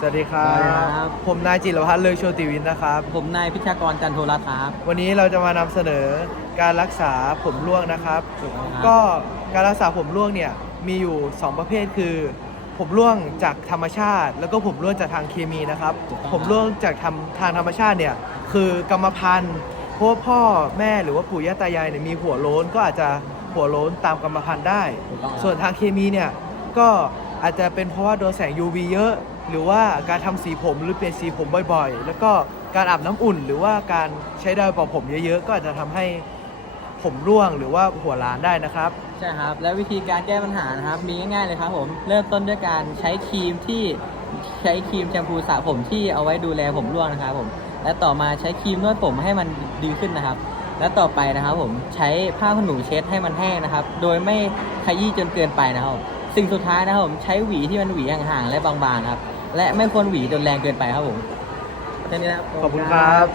สวัสดีครัสวัสดีครับ บ ผมนายจิรพัฒน์เลืองโชติวินนะครับ ผมนายพิชากรจันโทรัตน์ครับวันนี้เราจะมานำเสนอการรักษาผมร่วงนะครับถูกต้องครับก็การรักษาผมร่วงเนี่ยมีอยู่ 2 ประเภทคือ ผมร่วงจากธรรมชาติ แล้วก็ผมร่วงจากทางเคมีนะครับผมร่วงจากทำทางธรรมชาติเนี่ยคือกรรมพันธุ์เพราะว่าพ่อแม่หรือว่าปู่ย่าตายายเนี่ยมีหัวโล้นก็อาจจะหัวโล้นตามกรรมพันธุ์ได้ ถูกต้องครับส่วนทางเคมีเนี่ยก็ อาจจะเป็นเพราะว่าโดนแสง UV เยอะ หรือว่าการทำสีผมหรือเปลี่ยนสีผมบ่อยๆ แล้วก็การอาบน้ำอุ่น หรือว่าการใช้ดร์เป่าผมเยอะๆ ก็อาจจะทำให้ผมร่วงหรือว่าหัวล้านได้นะครับ ใช่ครับ แล้ววิธีการแก้ปัญหานะครับ มีง่ายๆเลยครับผมเริ่มต้นด้วยการใช้ครีมที่ใช้ครีมแชมพูสระผมที่เอาไว้ดูแลผมร่วงนะครับผมและต่อมาใช้ครีมนวดผมให้มันดีขึ้นนะครับ และต่อไปนะครับผมใช้ผ้าขนหนูเช็ดให้มันแห้งนะครับ โดยไม่ขยี้จนเกินไปนะครับ สิ่งสุดท้ายนะครับผมใช้หวีที่มันหวีห่างๆและบางๆนะครับ และไม่ควรหวีจนแรงเกินไปครับผมแค่นี้นะครับ ขอบคุณครับ